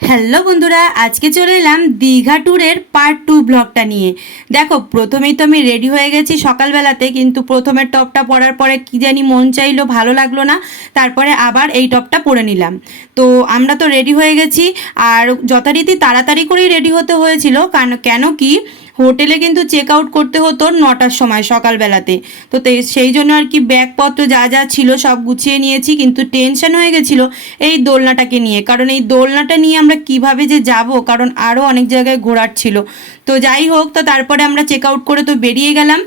Hello বন্ধুরা, আজকে চলে এলাম দীঘা ট্যুরের পার্ট টু ব্লগটা নিয়ে। দেখো, প্রথমেই তো আমি রেডি হয়ে গেছি সকালবেলাতে, কিন্তু প্রথমের টপটা পরার পরে কি জানি মন চাইলো, ভালো লাগল না, তারপরে আবার এই টপটা পরে নিলাম। তো আমরা তো রেডি হয়ে গেছি, আর যথারীতি তাড়াতাড়ি করেই রেডি হতে হয়েছিল, কারণ কেন কি হোটেলে কিন্তু চেক আউট করতে হতো নটার সময় সকালবেলাতে। তো সেই জন্য আর কি ব্যাগপত্র যা যা ছিল সব গুছিয়ে নিয়েছি, কিন্তু টেনশন হয়ে গেছিল এই দোলনাটাকে নিয়ে। কারণ এই দোলনাটা নিয়ে আমরা কীভাবে যে যাব, কারণ আরও অনেক জায়গায় ঘোরার ছিল। তো যাই হোক, তো তারপরে আমরা চেক আউট করে তো বেরিয়ে গেলাম।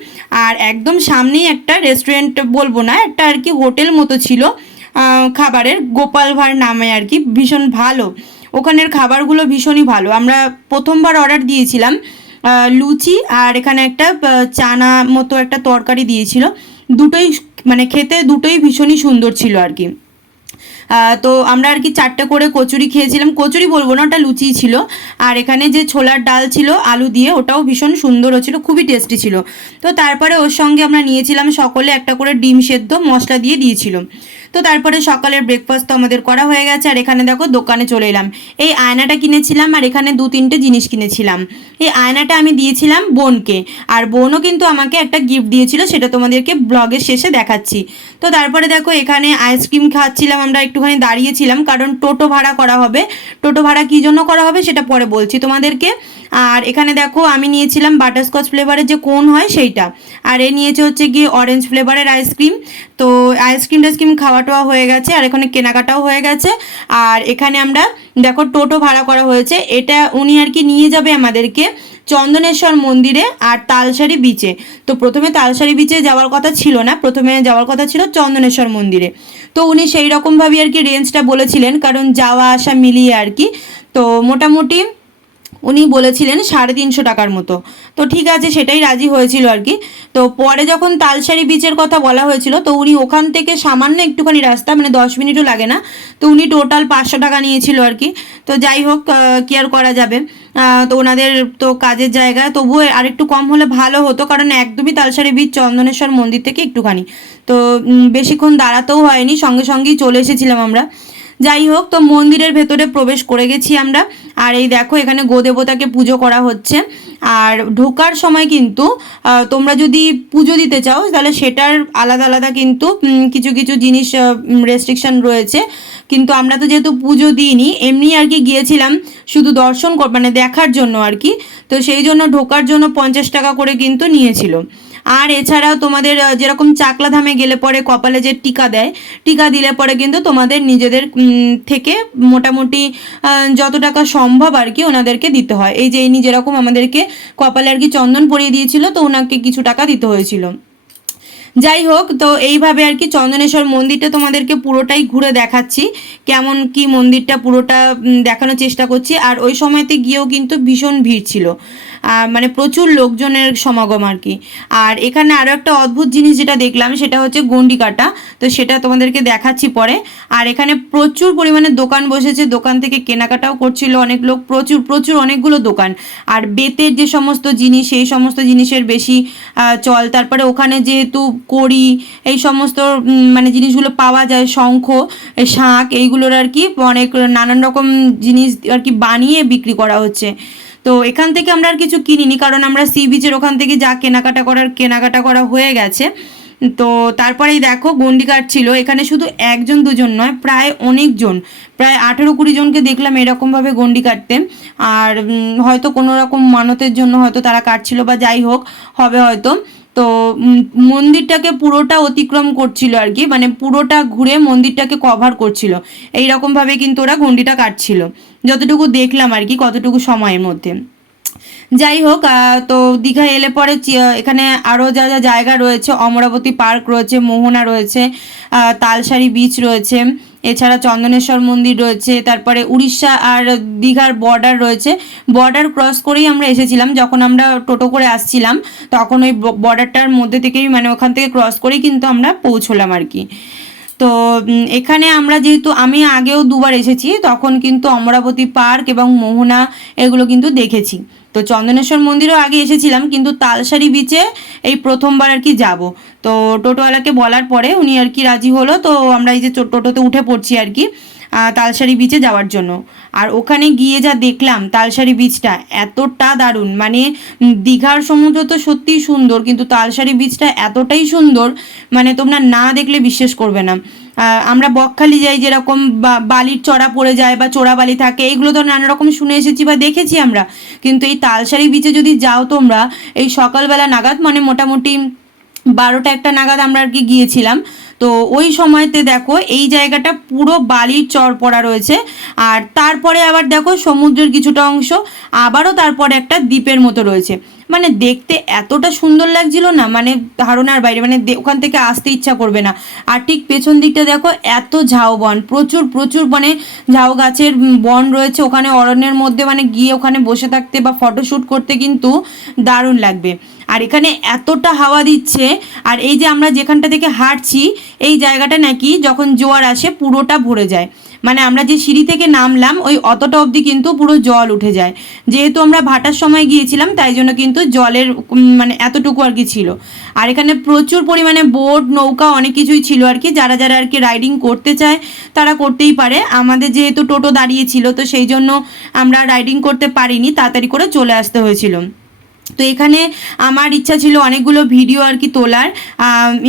আর একদম সামনেই একটা রেস্টুরেন্ট বলব না, একটা আর কি হোটেল মতো ছিল খাবারের গোপাল ভাঁড় নামে আর কি, ভীষণ ভালো। ওখানের খাবারগুলো ভীষণই ভালো। আমরা প্রথমবার অর্ডার দিয়েছিলাম। লুচি আর এখানে একটা চানা মতো একটা তরকারি দিয়েছিল। দুটোই মানে খেতে দুটোই ভীষণই সুন্দর ছিল আর কি। তো আমরা আর কি চারটে করে কচুরি খেয়েছিলাম। কচুরি বলব না, ওটা লুচি ছিল। আর এখানে যে ছোলার ডাল ছিল, আলু দিয়ে, ওটাও ভীষণ সুন্দর হচ্ছিল, খুবই টেস্টি ছিল। তো তারপরে ওর সঙ্গে আমরা নিয়েছিলাম সকলে একটা করে ডিম সেদ্ধ মশলা দিয়ে দিয়েছিল। তো তারপরে সকালের ব্রেকফাস্ট তো আমাদের করা হয়ে গেছে, আর এখানে দেখো দোকানে চলে এলাম। এই আয়নাটা কিনেছিলাম, আর এখানে দু তিনটে জিনিস কিনেছিলাম। এই আয়নাটা আমি দিয়েছিলাম বোনকে, আর বোনও কিন্তু আমাকে একটা গিফট দিয়েছিল, সেটা তোমাদেরকে ব্লগের শেষে দেখাচ্ছি। তো তারপরে দেখো এখানে আইসক্রিম খাচ্ছিলাম, আমরা একটুখানি দাঁড়িয়েছিলাম, কারণ টোটো ভাড়া করা হবে। টোটো ভাড়া কী জন্য করা হবে সেটা পরে বলছি তোমাদেরকে। আর এখানে দেখো আমি নিয়েছিলাম বাটারস্কচ ফ্লেভারের যে কোন হয় সেইটা। আর এ নিয়েছে হচ্ছে গিয়ে অরেঞ্জ ফ্লেভারের আইসক্রিম তো আইসক্রিম টাইসক্রিম খাওয়া টাওয়া হয়ে গেছে আর এখানে কেনাকাটাও হয়ে গেছে। আর এখানে আমরা দেখো টোটো ভাড়া করা হয়েছে। এটা উনি আর কি নিয়ে যাবে আমাদেরকে চন্দনেশ্বর মন্দিরে আর তালসারি বিচে তো প্রথমে তালসারি বিচে যাওয়ার কথা ছিল না, প্রথমে যাওয়ার কথা ছিল চন্দনেশ্বর মন্দিরে। তো উনি সেই রকমভাবে আর কি রেঞ্জটা বলেছিলেন, কারণ যাওয়া আসা মিলিয়ে আর কি। তো মোটামুটি উনি বলেছিলেন সাড়ে তিনশো টাকার মতো। তো ঠিক আছে, সেটাই রাজি হয়েছিল আর কি। তো পরে যখন তালসারি বিচের কথা বলা হয়েছিল, তো উনি ওখান থেকে সামান্য একটুখানি রাস্তা মানে দশ মিনিটও লাগে না, তো উনি টোটাল পাঁচশো টাকা নিয়েছিল আর কি। তো যাই হোক কি আর করা যাবে? তো ওনাদের তো কাজের জায়গা, তবুও আরেকটু কম হলে ভালো হতো, কারণ একদমই তালসারি বিচ চন্দনেশ্বর মন্দির থেকে একটুখানি। তো বেশিক্ষণ দাঁড়াতেও হয়নি, সঙ্গে সঙ্গেই চলে এসেছিলাম আমরা। যাই হোক তো মন্দিরের ভেতরে প্রবেশ করে গেছি আমরা। আর এই দেখো, এখানে গোদেবতাকে পুজো করা হচ্ছে। আর ঢোকার সময় কিন্তু তোমরা যদি পুজো দিতে চাও, তাহলে সেটার আলাদা আলাদা কিন্তু কিছু কিছু জিনিস রেস্ট্রিকশন রয়েছে। কিন্তু আমরা তো যেহেতু পুজো দিইনি, এমনি আর কি গিয়েছিলাম শুধু দর্শন মানে দেখার জন্য আর কি। তো সেই জন্য ঢোকার জন্য পঞ্চাশ টাকা করে কিন্তু নিয়েছিল। আর এছাড়াও তোমাদের যেরকম চাকলা ধামে গেলে পরে কপালে যে টিকা দেয়, টিকা দিলে পরে কিন্তু তোমাদের নিজেদের থেকে মোটামুটি যত টাকা সম্ভব আর কি ওনাদেরকে দিতে হয়। এই যে ইনি যেরকম আমাদেরকে কপালে আর কি চন্দন পরিয়ে দিয়েছিল, তো ওনাকে কিছু টাকা দিতে হয়েছিল। যাই হোক, তো এইভাবে আর কি চন্দনেশ্বর মন্দিরটা তোমাদেরকে পুরোটাই ঘুরে দেখাচ্ছি, কেমন কি মন্দিরটা পুরোটা দেখানোর চেষ্টা করছি। আর ওই সময়তে গিয়েও কিন্তু ভীষণ ভিড় ছিল। মানে প্রচুর লোকজনের সমাগম আর কি। আর এখানে আরও একটা অদ্ভুত জিনিস যেটা দেখলাম, সেটা হচ্ছে গন্ডি কাটা তো সেটা তোমাদেরকে দেখাচ্ছি পরে। আর এখানে প্রচুর পরিমাণে দোকান বসেছে। দোকান থেকে কেনাকাটাও করছিল অনেক লোক। প্রচুর প্রচুর অনেকগুলো দোকান। আর বেতের যে সমস্ত জিনিস, সেই সমস্ত জিনিসের বেশি চল। তারপরে ওখানে যেহেতু কড়ি, এই সমস্ত মানে জিনিসগুলো পাওয়া যায়, শঙ্খ, শাঁখ, এইগুলোর আর কি অনেক নানান রকম জিনিস আর কি বানিয়ে বিক্রি করা হচ্ছে। তো এখান থেকে আমরা আর কিছু কিনিনি, কারণ আমরা সি বিচের ওখান থেকে যা কেনাকাটা করার কেনাকাটা করা হয়ে গেছে। তো তারপরেই দেখো গন্ডি কাঠ ছিল, এখানে শুধু একজন দুজন নয়, প্রায় অনেকজন, প্রায় আঠেরো কুড়ি জনকে দেখলাম এরকমভাবে গন্ডি কাটতে। আর হয়তো কোনো রকম মানতের জন্য হয়তো তারা কাটছিল বা যাই হোক, হবে হয়তো। তো মন্দিরটাকে পুরোটা অতিক্রম করছিল আর কি মানে পুরোটা ঘুরে মন্দিরটাকে কভার করছিল। এই রকমভাবে কিন্তু ওরা গন্ডিটা কাটছিল। যতটুকু দেখলাম আর কি, কতটুকু সময়ের মধ্যে। যাই হোক তো দীঘা এলে পরে এখানে আরও যা যা জায়গা রয়েছে, অমরাবতী পার্ক রয়েছে, মোহনা রয়েছে তালসারি বিচ রয়েছে এছাড়া চন্দনেশ্বর মন্দির রয়েছে, তারপরে উড়িষ্যা আর দীঘার বর্ডার রয়েছে। বর্ডার ক্রস করেই আমরা এসেছিলাম, যখন আমরা টোটো করে আসছিলাম, তখন ওই বর্ডারটার মধ্যে থেকেই মানে ওখান থেকে ক্রস করেই কিন্তু আমরা পৌঁছলাম আর কি। তো এখানে আমরা যেহেতু, আমি আগেও দুবার এসেছি, তখন কিন্তু অমরাবতী পার্ক এবং মোহনা এগুলো কিন্তু দেখেছি। তো চন্দনেশ্বর মন্দিরও আগে এসেছিলাম, কিন্তু তালসারি বিচে এই প্রথমবার আর কি যাব। তো টোটোওয়ালাকে বলার পরে উনি আর কি রাজি হলো, তো আমরা এই যে টোটোতে উঠে পড়ছি আর কি। তালসারি বিচে যাওয়ার জন্য। আর ওখানে গিয়ে যা দেখলাম তালসারি বিচটা এতটা দারুণ। মানে দীঘার সমুদ্র তো সত্যিই সুন্দর, কিন্তু তালসারি বিচটা এতটাই সুন্দর মানে তোমরা না দেখলে বিশ্বাস করবে না। আমরা বকখালি যাই যেরকম বালির চড়া পড়ে যায় বা চোরা বালি থাকে এগুলো তো নানা রকম শুনে এসেছি বা দেখেছি আমরা। কিন্তু এই তালসারি বিচে যদি যাও তোমরা, এই সকালবেলা নাগাদ মানে মোটামুটি বারোটা একটা নাগাদ আমরা আর কি গিয়েছিলাম। তো ওই সময়তে দেখো এই জায়গাটা পুরো বালির চর পড়া রয়েছে। আর তারপরে আবার দেখো সমুদ্রের কিছুটা অংশ, আবারও তারপরে একটা দ্বীপের মতো রয়েছে। মানে দেখতে এতটা সুন্দর লাগছিল না মানে ধারণার বাইরে মানে ওখান থেকে আসতে ইচ্ছা করবে না। আর ঠিক পেছন দিকটা দেখো এত ঝাউ বন প্রচুর প্রচুর মানে ঝাউ গাছের বন রয়েছে। ওখানে অরণ্যের মধ্যে মানে গিয়ে ওখানে বসে থাকতে বা ফটোশ্যুট করতে কিন্তু দারুণ লাগবে। আর এখানে এতটা হাওয়া দিচ্ছে, আর এই যে আমরা যেখানটা থেকে হাঁটছি, এই জায়গাটা নাকি যখন জোয়ার আসে পুরোটা ভরে যায়। মানে আমরা যে সিঁড়ি থেকে নামলাম, ওই অতটা অবধি কিন্তু পুরো জল উঠে যায়। যেহেতু আমরা ভাটার সময় গিয়েছিলাম, তাই জন্য কিন্তু জলের মানে এতটুকু আর কি ছিল। আর এখানে প্রচুর পরিমাণে বোট, নৌকা, অনেক কিছুই ছিল আর কি। যারা যারা আর কি রাইডিং করতে চায়, তারা করতেই পারে। আমাদের যেহেতু টোটো দাঁড়িয়ে ছিল, তো সেই জন্য আমরা রাইডিং করতে পারিনি, তাড়াতাড়ি করে চলে আসতে হয়েছিল। তো এখানে আমার ইচ্ছা ছিল অনেকগুলো ভিডিও আর কি তোলার।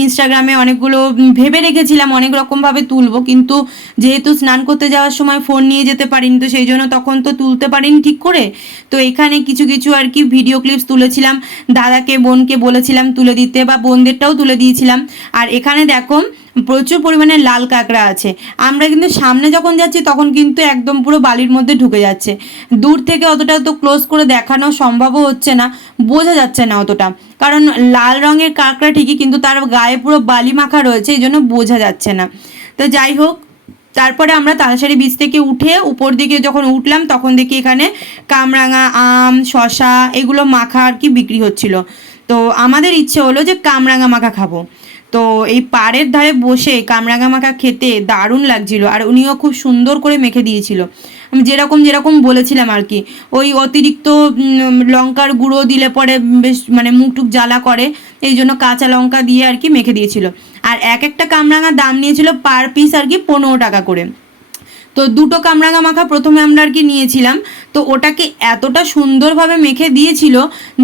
ইনস্টাগ্রামে অনেকগুলো ভেবে রেখেছিলাম অনেক রকমভাবে তুলবো, কিন্তু যেহেতু স্নান করতে যাওয়ার সময় ফোন নিয়ে যেতে পারিনি, তো সেই জন্য তখন তো তুলতে পারিনি ঠিক করে। তো এখানে কিছু কিছু আর কি ভিডিও ক্লিপস তুলেছিলাম। দাদাকে, বোনকে বলেছিলাম তুলে দিতে বা বোনদেরটাও তুলে দিয়েছিলাম। আর এখানে দেখো প্রচুর পরিমাণে লাল কাঁকড়া আছে। আমরা কিন্তু সামনে যখন যাচ্ছি, তখন কিন্তু একদম পুরো বালির মধ্যে ঢুকে যাচ্ছে। দূর থেকে অতটা তো ক্লোজ করে দেখানো সম্ভবও হচ্ছে না, বোঝা যাচ্ছে না অতটা। কারণ লাল রঙের কাঁকড়া ঠিকই, কিন্তু তার গায়ে পুরো বালি মাখা রয়েছে, এই জন্য বোঝা যাচ্ছে না। তো যাই হোক, তারপরে আমরা তালসারি বীজ থেকে উঠে উপর দিকে যখন উঠলাম, তখন দেখি এখানে কামরাঙা, আম শশা এগুলো মাখা আর কি বিক্রি হচ্ছিল। তো আমাদের ইচ্ছে হলো যে কামরাঙা মাখা খাব। তো এই পাড়ের ধারে বসে কামরাঙা মাখা খেতে দারুণ লাগছিল আর উনিও খুব সুন্দর করে মেখে দিয়েছিল। আমি যেরকম যেরকম বলেছিলাম আর কি, ওই অতিরিক্ত লঙ্কার গুঁড়ো দিলে পরে বেশ মানে মুখটুক জ্বালা করে, এই জন্য কাঁচা লঙ্কা দিয়ে আর কি মেখে দিয়েছিল। আর এক একটা কামরাঙা দাম নিয়েছিল পার পিস আর কি পনেরো টাকা করে। তো দুটো কামরাঙা মাখা প্রথমে আমরা আর কি নিয়েছিলাম। তো ওটাকে এতটা সুন্দরভাবে মেখে দিয়েছিল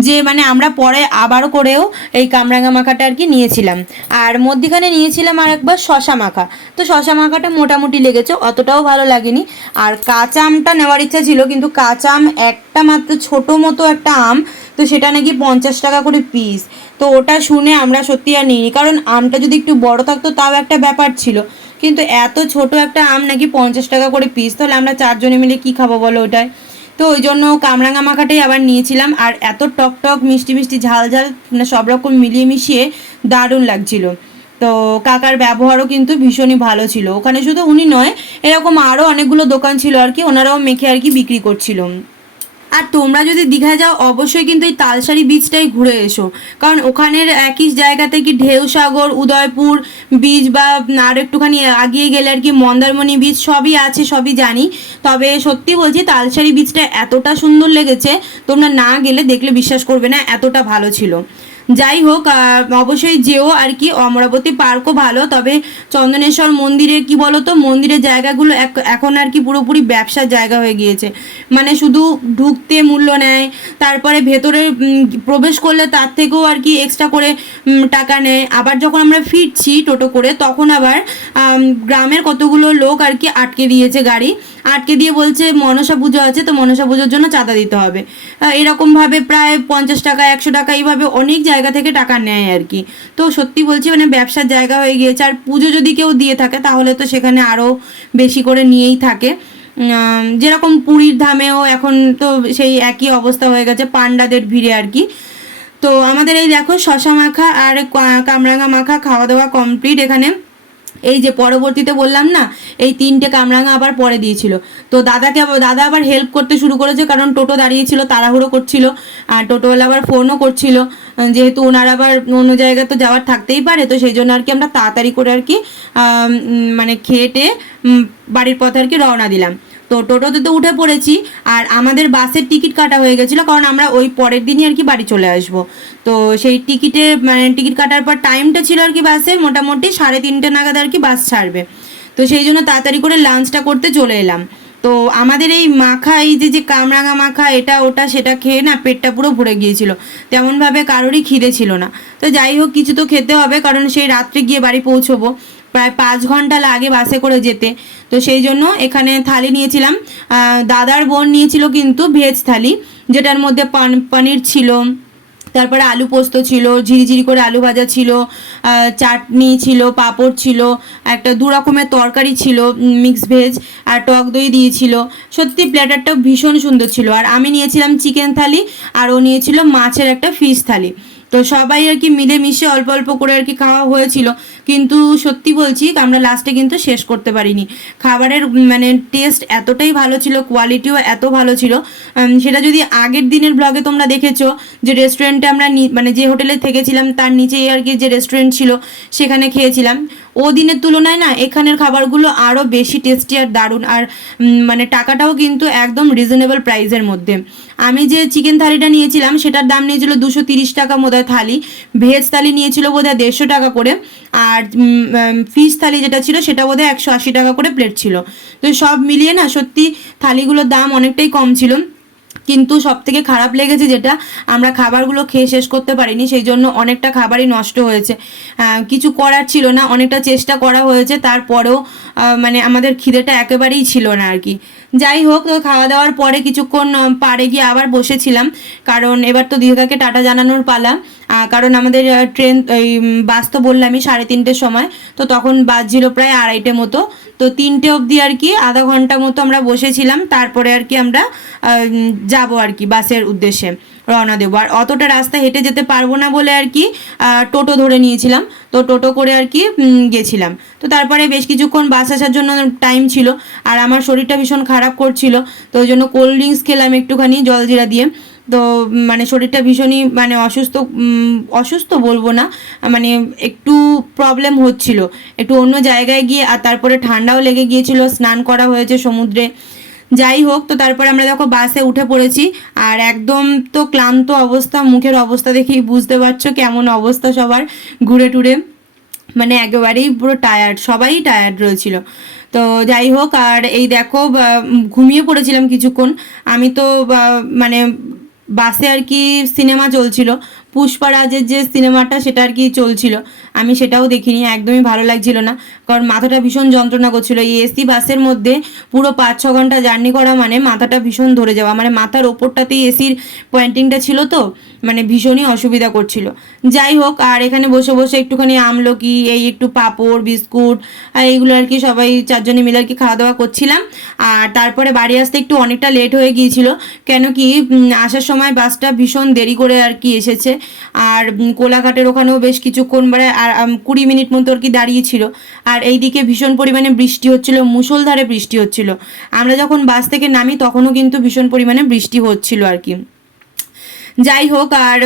যে মানে আমরা পরে আবার করেও এই কামরাঙা মাখাটা আর কি নিয়েছিলাম। আর মধ্যিখানে নিয়েছিলাম আর একবার শশা মাখা। তো শশা মাখাটা মোটামুটি লেগেছে, অতটাও ভালো লাগেনি। আর কাঁচা আমটা নেওয়ার ইচ্ছা ছিল, কিন্তু কাঁচা আম একটা মাত্র ছোটো মতো একটা আম, তো সেটা নাকি পঞ্চাশ টাকা করে পিস তো ওটা শুনে আমরা সত্যি আর নিইনি, কারণ আমটা যদি একটু বড় থাকতো তাও একটা ব্যাপার ছিল। কিন্তু এত ছোট একটা আম নাকি পঞ্চাশ টাকা করে পিস তাহলে আমরা চারজনে মিলে কি খাব বলো ওটায়? তো ওই জন্য কামরাঙা মাখাটাই আবার নিয়েছিলাম, আর এত টক টক, মিষ্টি মিষ্টি, ঝাল ঝাল মানে সব রকম মিলিয়ে মিশিয়ে দারুণ লাগছিল। তো কাকার ব্যবহারও কিন্তু ভীষণই ভালো ছিল। ওখানে শুধু উনি নয়, এরকম আরও অনেকগুলো দোকান ছিল আর কি, ওনারাও মেখে আর কি বিক্রি করছিল। আর তোমরা যদি দীঘা যাও, অবশ্যই কিন্তু এই তালসারি বিচটাই ঘুরে এসো। কারণ ওখানের একই জায়গাতে কি ঢেউসাগর উদয়পুর বিচ বা আর একটুখানি আগিয়ে গেলে আর কি মন্দারমণি বীচ সবই আছে, সবই জানি। তবে সত্যি বলছি তালসারি বিচটা এতটা সুন্দর লেগেছে, তোমরা না গেলে দেখলে বিশ্বাস করবে না, এতটা ভালো ছিল। যাই হোক অবশ্যই যেও আর কি অমরাবতী পার্কও ভালো। তবে চন্দনেশ্বর মন্দিরের কি বলতো, মন্দিরের জায়গাগুলো এখন আর কি পুরোপুরি ব্যবসার জায়গা হয়ে গিয়েছে। মানে শুধু ঢুকতে মূল্য নেয়, তারপরে ভেতরে প্রবেশ করলে তার থেকেও আর কি এক্সট্রা করে টাকা নেয়। আবার যখন আমরা ফিরছি টোটো করে, তখন আবার গ্রামের কতগুলো লোক আর কি আটকে দিয়েছে গাড়ি। আটকে দিয়ে বলছে, মনসা পুজো আছে তো মনসা পুজোর জন্য চাঁদা দিতে হবে। এরকমভাবে প্রায় পঞ্চাশ টাকা, একশো টাকা এইভাবে অনেক জায়গা থেকে টাকা নেয় আর কি। তো সত্যি বলছি মানে ব্যবসার জায়গা হয়ে গিয়েছে। আর পুজো যদি কেউ দিয়ে থাকে, তাহলে তো সেখানে আরও বেশি করে নিয়েই থাকে। যেরকম পুরীর ধামেও এখন তো সেই একই অবস্থা হয়ে গেছে পান্ডাদের ভিড়ে আর কি। তো আমাদের এই দেখো শশা মাখা আর কামরাঙা মাখা খাওয়া দাওয়া কমপ্লিট এখানে। এই যে পরবর্তীতে বললাম না, এই তিনটে কামরাঙা আবার পরে দিয়েছিল। তো দাদাকে দাদা আবার হেল্প করতে শুরু করেছে কারণ টোটো দাঁড়িয়েছিল, তাড়াহুড়ো করছিল, আর টোটোওয়ালা আবার ফোনও করছিল। যেহেতু ওনার আবার অন্য জায়গা তো যাওয়ার থাকতেই পারে, তো সেই জন্য আর কি আমরা তাড়াতাড়ি করে আর কি মানে খেয়ে বাড়ির পথে আর কি রওনা দিলাম। তো টোটোতে তো উঠে পড়েছি আর আমাদের বাসের টিকিট কাটা হয়ে গেছিল, কারণ আমরা ওই পরের দিনই আর কি বাড়ি চলে আসব। তো সেই টিকিটে মানে টিকিট কাটার পর টাইমটা ছিল আর কি বাসের, মোটামুটি সাড়ে তিনটে নাগাদ আর কি বাস ছাড়বে। তো সেই জন্য তাড়াতাড়ি করে লাঞ্চটা করতে চলে এলাম। তো আমাদের এই মাখা, এই যে যে কামরাঙা মাখা, এটা, ওটা, সেটা খেয়ে না পেটটা পুরো ভরে গিয়েছিল। তেমনভাবে কারোরই খিদে ছিল না। তো যাই হোক, কিছু তো খেতে হবে, কারণ সেই রাত্রে গিয়ে বাড়ি পৌঁছবো। প্রায় পাঁচ ঘণ্টা লাগে বাসে করে যেতে। তো সেই জন্য এখানে থালি নিয়েছিলাম। দাদার বোন নিয়েছিল কিন্তু ভেজ থালি, যেটার মধ্যে পান, পনির ছিল, তারপরে আলু পোস্ত ছিল, ঝিরিঝিরি করে আলু ভাজা ছিল চাটনি ছিল, পাঁপড় ছিল, একটা দু রকমের তরকারি ছিল মিক্স ভেজ আর টক দই দিয়েছিল। সত্যি প্ল্যাটারটা ভীষণ সুন্দর ছিল। আর আমি নিয়েছিলাম চিকেন থালি, আর ও নিয়েছিল মাছের একটা ফিশ থালি। তো সবাই আর কি মিলেমিশে অল্প অল্প করে আর কি খাওয়া হয়েছিল। কিন্তু সত্যি বলছি, আমরা লাস্টে কিন্তু শেষ করতে পারিনি। খাবারের মানে টেস্ট এতটাই ভালো ছিল কোয়ালিটিও এত ভালো ছিল। সেটা যদি আগের দিনের ব্লগে তোমরা দেখেছ, যে রেস্টুরেন্টে আমরা মানে যে হোটেলে থেকেছিলাম, তার নিচেই আর কি যে রেস্টুরেন্ট ছিল, সেখানে খেয়েছিলাম। ও দিনের তুলনায় না এখানের খাবারগুলো আরও বেশি টেস্টি আর দারুণ আর মানে টাকাটাও কিন্তু একদম রিজনেবল প্রাইসের মধ্যে। আমি যে চিকেন থালিটা নিয়েছিলাম, সেটার দাম নিয়েছিল দুশো তিরিশ টাকা বোধহয় থালি। ভেজ থালি নিয়েছিল বোধহয় দেড়শো টাকা করে আর ফিশ থালি যেটা ছিল সেটা বোধহয় একশো আশি টাকা করে প্লেট ছিল। তো সব মিলিয়ে না সত্যি থালিগুলোর দাম অনেকটাই কম ছিল। কিন্তু সব থেকে খারাপ লেগেছে যেটা, আমরা খাবারগুলো খেয়ে শেষ করতে পারিনি, সেই জন্য অনেকটা খাবারই নষ্ট হয়েছে। কিছু করার ছিল না, অনেকটা চেষ্টা করা হয়েছে, তারপরেও মানে আমাদের খিদেটা একেবারেই ছিল না আর কি। যাই হোক খাওয়া দাওয়ার পরে কিছুক্ষণ পাড়ে গিয়ে আবার বসেছিলাম, কারণ এবার তো দীঘাকে টাটা জানানোর পালা। কারণ আমাদের ট্রেন এই বাস তো বললামই সাড়ে তিনটের সময়, তো তখন বাজছিল প্রায় আড়াইটে মতো। তো তিনটে অবধি আর কি, আধা ঘণ্টা মতো আমরা বসেছিলাম, তারপরে আর কি আমরা যাব আর কি বাসের উদ্দেশ্যে, রওনা দেবো। আর অতটা রাস্তা হেঁটে যেতে পারব না বলে আর কি টোটো ধরে নিয়েছিলাম। তো টোটো করে আর কি গেছিলাম। তো তারপরে বেশ কিছুক্ষণ বাস আসার জন্য টাইম ছিল, আর আমার শরীরটা ভীষণ খারাপ করছিল, তো ওই জন্য কোল্ড ড্রিঙ্কস খেলাম একটুখানি জলজিরা দিয়ে। তো মানে শরীরটা ভীষণই মানে অসুস্থ অসুস্থ বলব না মানে একটু প্রবলেম হচ্ছিল। একটু অন্য জায়গায় গিয়ে আর তারপরে ঠান্ডাও লেগে গিয়েছিল, স্নান করা হয়েছে সমুদ্রে। যাই হোক, তো তারপরে আমরা দেখো বাসে উঠে পড়েছি। আর একদম তো ক্লান্ত অবস্থা, মুখের অবস্থা দেখেই বুঝতে পারছ কেমন অবস্থা সবার ঘুরে টুরে। মানে একেবারেই পুরো টায়ার্ড সবাই টায়ার্ড রয়েছিল। তো যাই হোক, আর এই দেখো ঘুমিয়ে পড়েছিলাম কিছুক্ষণ। আমি তো মানে বাসে আর কি সিনেমা চলছিল। পুষ্পারাজের যে সিনেমাটা সেটা আর কি চলছিল। আমি সেটাও দেখিনি, একদমই ভালো লাগছিল না। কারণ মাথাটা ভীষণ যন্ত্রণা করছিল। এই এসি বাসের মধ্যে পুরো পাঁচ, ছ ঘণ্টা জার্নি করা মানে মাথাটা ভীষণ ধরে যাওয়া। মানে মাথার ওপরটাতেই এসির পয়েন্টিংটা ছিল তো। মানে ভীষণই অসুবিধা করছিল। যাই হোক, আর এখানে বসে বসে একটুখানি আমলকি, এই একটু পাঁপড়, বিস্কুট আর এইগুলো আর কি সবাই চারজনে মিলে আর কি খাওয়া দাওয়া করছিলাম। আর তারপরে বাড়ি আসতে একটু অনেকটা লেট হয়ে গিয়েছিল, কেন কি আসার সময় বাসটা ভীষণ দেরি করে আর কি এসেছে। আর কোলাঘাটের ওখানেও বেশ কিছুক্ষণ মানে আর কুড়ি মিনিট মতো আর কি দাঁড়িয়েছিল। আর এইদিকে ভীষণ পরিমাণে বৃষ্টি হচ্ছিল, মুষলধারে বৃষ্টি হচ্ছিল। আমরা যখন বাস থেকে নামি, তখনও কিন্তু ভীষণ পরিমাণে বৃষ্টি হচ্ছিল আর কি। যাই হোক আর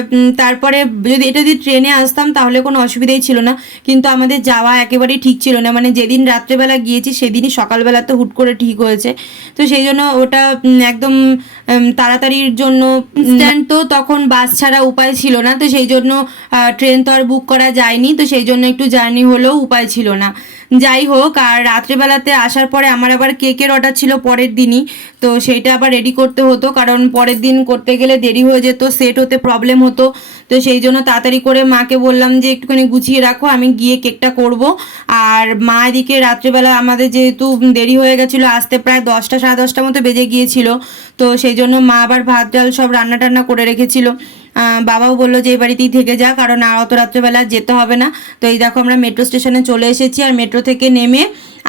তারপরে যদি এটা যদি ট্রেনে আসতাম তাহলে কোনো অসুবিধাই ছিল না। কিন্তু আমাদের যাওয়া একেবারেই ঠিক ছিল না। মানে যেদিন রাত্রেবেলা গিয়েছি সেদিনই সকালবেলা তো হুট করে ঠিক হয়েছে। তো সেই জন্য ওটা একদম তাড়াতাড়ির জন্য ইনস্ট্যান্ট তো তখন বাস ছাড়া উপায় ছিল না। তো সেই জন্য ট্রেন তো আর বুক করা যায়নি। তো সেই জন্য একটু জার্নি হলেও উপায় ছিল না। যাই হোক, আর রাত্রেবেলাতে আসার পরে আমার আবার কেকের অর্ডার ছিল পরের দিনই, তো সেইটা আবার রেডি করতে হতো, কারণ পরের দিন করতে গেলে দেরি হয়ে যেত সেট হতে প্রবলেম হতো, তো সেই জন্য তাড়াতাড়ি করে মাকে বললাম যে একটুখানি গুছিয়ে রাখো, আমি গিয়ে কেকটা করব। আর মা এদিকে রাত্রেবেলা আমাদের যেহেতু দেরি হয়ে গেছিল, আসতে প্রায় দশটা, সাড়ে দশটা মতো বেজে গিয়েছিল, তো সেই জন্য মা আবার ভাত, ডাল সব রান্না টান্না করে রেখেছিল। বাবাও বলল যে, এই বাড়িতেই থেকে যা, কারণ আর অত রাত্রেবেলা যেতে হবে না। তো এই দেখো আমরা মেট্রো স্টেশনে চলে এসেছি, আর মেট্রো থেকে নেমে,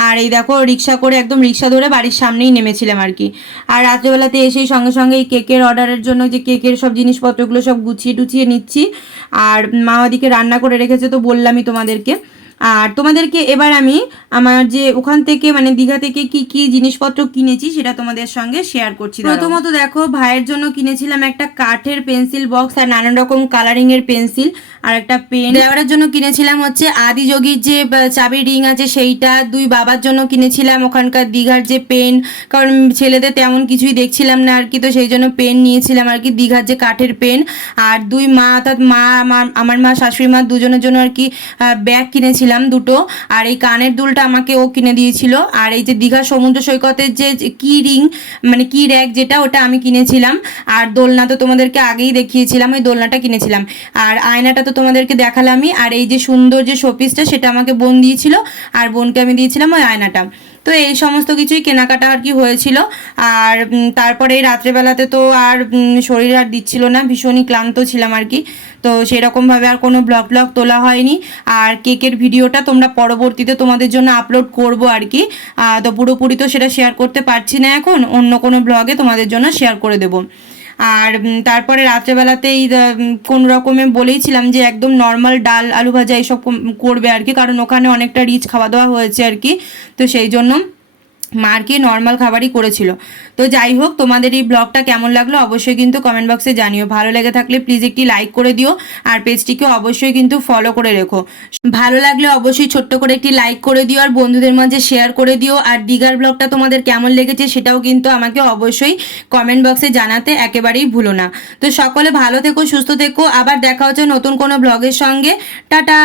আর এই দেখো রিক্সা করে একদম রিক্সা ধরে বাড়ির সামনেই নেমেছিলাম আর কি। আর রাত্রেবেলাতে এসেই সঙ্গে সঙ্গে এই কেকের অর্ডারের জন্য যে কেকের সব জিনিসপত্রগুলো সব গুছিয়ে টুছিয়ে নিচ্ছি। আর মা ওদিকে রান্না করে রেখেছে তো বললামই তোমাদেরকে। আর তোমাদেরকে এবার আমি আমার যে ওখান থেকে মানে দীঘা থেকে কি কি জিনিসপত্র কিনেছি সেটা তোমাদের সঙ্গে শেয়ার করছি। প্রথমত দেখো, ভাইয়ের জন্য কিনেছিলাম একটা কাঠের পেন্সিল বক্স আর নানান রকম কালারিং এর পেন্সিল আর একটা পেন দেওয়ার জন্য কিনেছিলাম হচ্ছে আদিযোগীর যে বা, চাবি রিং আছে সেইটা দুই বাবার জন্য কিনেছিলাম ওখানকার দীঘার যে পেন কারণ ছেলেদের তেমন কিছুই দেখছিলাম না আর কি তো সেই জন্য পেন নিয়েছিলাম আর কি দীঘার যে কাঠের পেন আর দুই মা অর্থাৎ মা আমার আমার মা শাশুড়ি মা দুজনের জন্য আর কি ব্যাগ কিনেছিলাম দুটো। আর এই কানের দুলটা আমাকে ও কিনে দিয়েছিল। আর এই যে দীঘা সমুদ্র সৈকতের যে কি রিং মানে কি র্যাক যেটা ওটা আমি কিনেছিলাম। আর দোলনা তো তোমাদেরকে আগেই দেখিয়েছিলাম ওই দোলনাটা কিনেছিলাম। আর আয়নাটা তো তোমাদেরকে দেখালামই আর এই যে সুন্দর যে শোপিসটা সেটা আমাকে বোন দিয়েছিল। আর বোনকে আমি দিয়েছিলাম ওই আয়নাটা। তো এই সমস্ত কিছুই কেনাকাটা আর কি হয়েছিল। আর তারপরে এই রাত্রেবেলাতে তো আর শরীর আর দিচ্ছিল না। ভীষণই ক্লান্ত ছিলাম আর কি। তো সেরকমভাবে আর কোনো ব্লগ ব্লগ তোলা হয়নি। আর কেকের ভিডিওটা তোমরা পরবর্তীতে তোমাদের জন্য আপলোড করব আর কি। তো পুরোপুরি তো সেটা শেয়ার করতে পারছি না এখন। অন্য কোনো ব্লগে তোমাদের জন্য শেয়ার করে দেবো। আর তারপরে রাত্রেবেলাতেই কোনো রকমে বলেইছিলাম যে একদম নর্মাল ডাল, আলু ভাজা এইসব করবে আর কি। কারণ ওখানে অনেকটা রিচ খাওয়া দাওয়া হয়েছে আর কি। তো সেই জন্য মা আর কি নর্মাল খাবারই করেছিল। তো যাই হোক, তোমাদের এই ব্লগটা কেমন লাগল অবশ্যই কিন্তু কমেন্ট বক্সে জানিও। ভালো লেগে থাকলে প্লিজ একটি লাইক করে দিও আর পেজটিকে অবশ্যই কিন্তু ফলো করে রেখো। ভালো লাগলে অবশ্যই ছোট্ট করে একটি লাইক করে দিও আর বন্ধুদের মাঝে শেয়ার করে দিও। আর দিঘার ব্লগটা তোমাদের কেমন লেগেছে সেটাও কিন্তু আমাকে অবশ্যই কমেন্ট বক্সে জানাতে একেবারেই ভুলো না। তো সকলে ভালো থেকো, সুস্থ থেকো। আবার দেখা হচ্ছে নতুন কোনো ব্লগের সঙ্গে। টাটা!